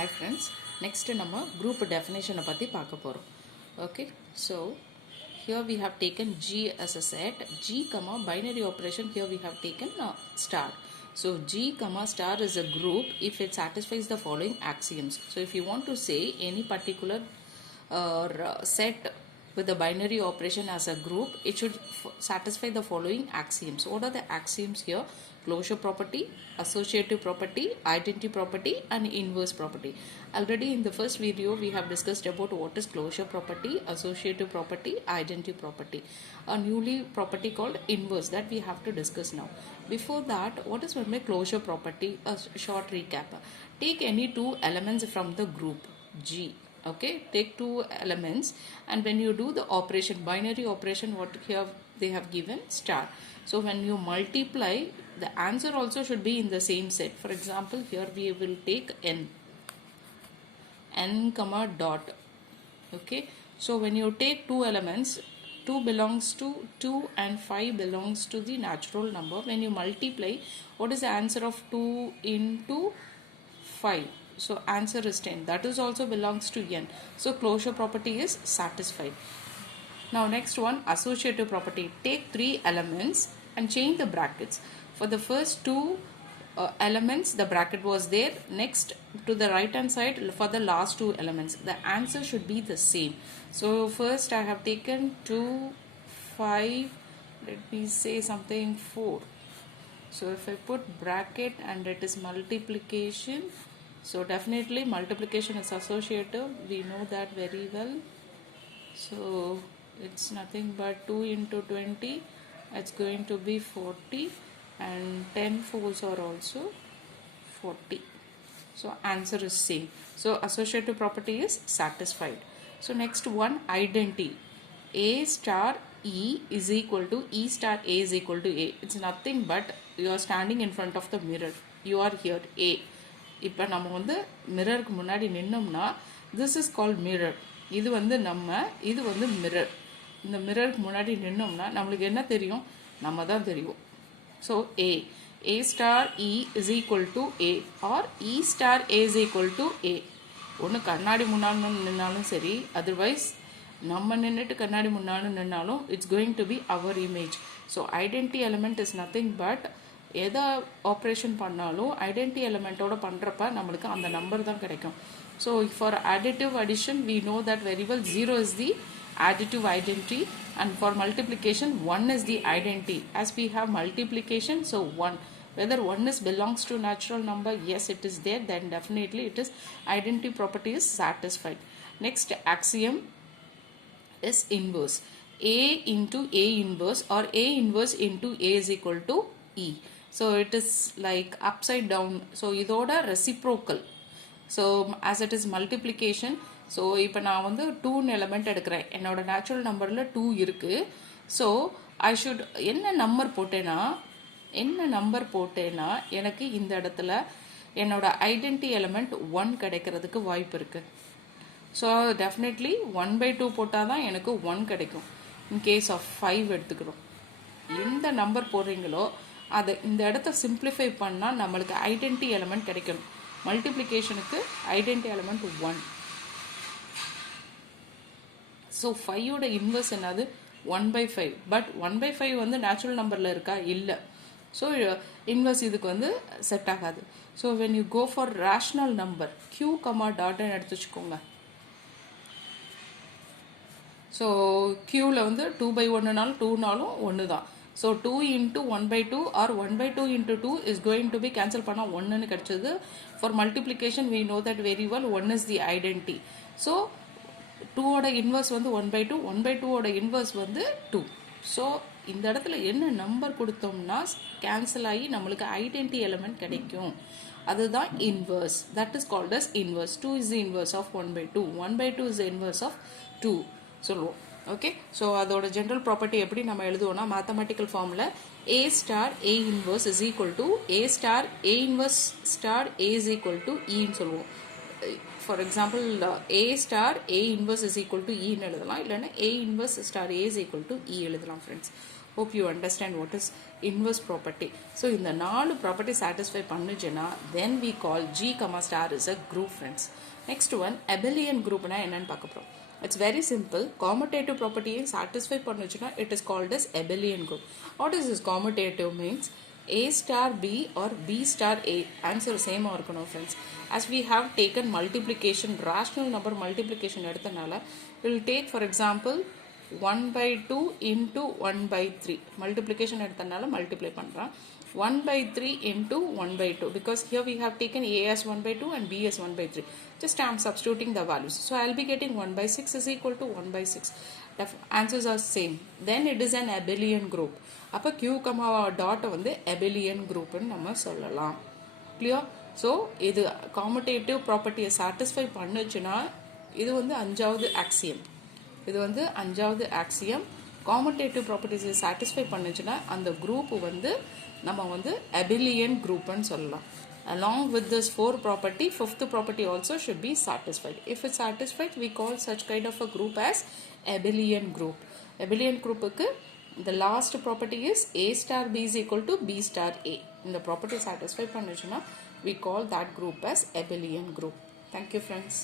Hi friends, next நம்ம group definition பத்தி பார்க்க போறோம். Okay, so here we have taken G as a set. G comma binary operation, here we have taken star. So G comma star is a group if it satisfies the following axioms. So if you want to say any particular set with the binary operation as a group, it should satisfy the following axioms. What are the axioms here? Closure property, associative property, identity property, and inverse property. Already in the first video we have discussed about what is closure property, associative property, identity property. A newly property called inverse that we have to discuss now. Before that, what is one closure property? A short recap. Take any two elements from the group G. Okay, take two elements, and when you do the operation, binary operation, what here they have given star. So when you multiply, the answer also should be in the same set. For example, here we will take n comma dot. Okay, so when you take two elements, 2 belongs to 2 and 5 belongs to the natural number. When you multiply, what is the answer of 2 into 5? So answer is 10. That is also belongs to n. So closure property is satisfied. Now next one, associative property. Take three elements and change the brackets. For the first two elements, the bracket was there. Next, to the right hand side, for the last two elements, the answer should be the same. So first I have taken 2, 5, let me say something 4. So if I put bracket and it is multiplication, so definitely multiplication is associative. We know that very well. So it's nothing but 2 into 20. It's going to be 40, and 10 fours are also 40. So answer is same. So associative property is satisfied. So next one, identity. A star E is equal to E star A is equal to A. It's nothing but you are standing in front of the mirror. You are here A. இப்போ நம்ம வந்து மிரருக்கு முன்னாடி நின்னோம்னா this is called mirror. இது வந்து இது வந்து மிரர். இந்த மிரருக்கு முன்னாடி நின்னோம்னா நம்மளுக்கு என்ன தெரியும்? நம்ம தான் தெரியும். So A star E is equal to A or E star A is equal to A. ஒன்று கண்ணாடி முன்னாடி நின்னாலும் சரி, அதர்வைஸ் நம்ம நின்றுட்டு கண்ணாடி முன்னாடி நின்னாலும் it's going to be our image. So identity element is nothing but எதை ஆப்ரேஷன் பண்ணாலும் ஐடென்டி எலிமெண்ட்டோட பண்ணுறப்ப நம்மளுக்கு அந்த நம்பர் தான் கிடைக்கும். So for additive addition we know that very well 0 is the additive identity, and for multiplication 1 is the identity. As we have multiplication, so 1, whether 1 is belongs to natural number, yes it is there, then definitely it is identity property is satisfied. Next axiom is inverse. A into A inverse or A inverse into A is equal to E. So it is like upside down. So இதோட reciprocal. So as it is multiplication, so இப்போ நான் வந்து 2 element எடுக்கிறேன். என்னோட natural numberல 2 இருக்கு. So I should என்ன நம்பர் போட்டேனா எனக்கு இந்த இடத்துல என்னோட ஐடென்டி எலிமெண்ட் 1 கிடைக்கிறதுக்கு வாய்ப்பு இருக்கு. ஸோ டெஃபினெட்லி 1/2 போட்டால் தான் எனக்கு 1 கிடைக்கும். இன் கேஸ் ஆஃப் 5 எடுத்துக்கிறோம். எந்த நம்பர் போடுறீங்களோ அதை இந்த இடத்த சிம்பிளிஃபை பண்ணால் நம்மளுக்கு ஐடென்டி எலிமெண்ட் கிடைக்கணும். மல்டிப்ளிகேஷனுக்கு ஐடென்டி எலிமெண்ட் 1. ஸோ 5ஓட இன்வர்ஸ் என்னது 1/5. பட் 1/5 வந்து நேச்சுரல் நம்பரில் இருக்கா? இல்லை. ஸோ இன்வர்ஸ் இதுக்கு வந்து செட் ஆகாது. So when you go for rational number Q comma டாட்னு எடுத்து வச்சுக்கோங்க. ஸோ Qவில் வந்து 2/1னாலும் 2னாலும் 1 தான். ஸோ 2 into 1/2 or 1/2 into 2 is going to be cancel பண்ணால் 1ன்னு கிடைச்சது. For multiplication we know that very well 1 is the identity. So 2ஓட இன்வர்ஸ் வந்து 1/2, 1/2ஓட இன்வர்ஸ் வந்து 2. ஸோ இந்த இடத்துல என்ன நம்பர் கொடுத்தோம்னா கேன்சல் ஆகி நம்மளுக்கு ஐடென்டி எலிமெண்ட் கிடைக்கும். அதுதான் inverse. That is called as inverse. 2 is the inverse of 1/2. 1/2 is the inverse of 2 சொல்லுவோம். ஓகே, ஸோ அதோட ஜென்ரல் ப்ராப்பர்ட்டி எப்படி நம்ம எழுதுவோம்னா மேத்தமெட்டிக்கல் ஃபார்மில் A star A inverse is equal to A star A inverse star A is equal to Eன்னு சொல்லுவோம். For example A star A inverse is equal to Eன்னு எழுதலாம், இல்லைன்னா A inverse star A is equal to E எழுதலாம் friends. hope you understand what is inverse property. So இந்த நாலு property satisfy பண்ணுச்சுன்னா then we call G comma star is a group, friends. Next one, abelian group na என்னன்னு பார்க்க போறோம். It's very simple. Commutative property satisfy பண்ணுச்சுன்னா it is called as abelian group. What is this commutative means? A star B or B star A. Answer same இருக்கணும், friends. As we have taken multiplication, rational number multiplication எடுத்தனால we will take for example 1 by 2 into 1 by 3. Multiplication எடுத்தனால multiply பண்றோம். 1 by 3 into 1 by 2 because here we have taken A as 1 by 2 and B as 1 by 3. Just I am substituting the values. So I will be getting 1 by 6 is equal to 1 by 6. The answers are same. Then it is an abelian group. அப்ப Q comma dot வந்து abelian group ன்னு நம்ம சொல்லலாம். Clear? So இது commutative property satisfy பண்ணுச்சுன்னா இது வந்து அஞ்சாவது axiom. இது வந்து அஞ்சாவது axiom. Commutative properties satisfy பண்ணுச்சுன்னா அந்த group வந்து நம்ம வந்து abelian group ன்னு சொல்லலாம். Along with this four property, fifth property also should be satisfied. If it's satisfied, we call such kind of a group as abelian group. Abelian group க்கு the last property is A star B is equal to B star A. இந்த property satisfy பண்ணுச்சுன்னா we call that group as abelian group. Thank you, friends.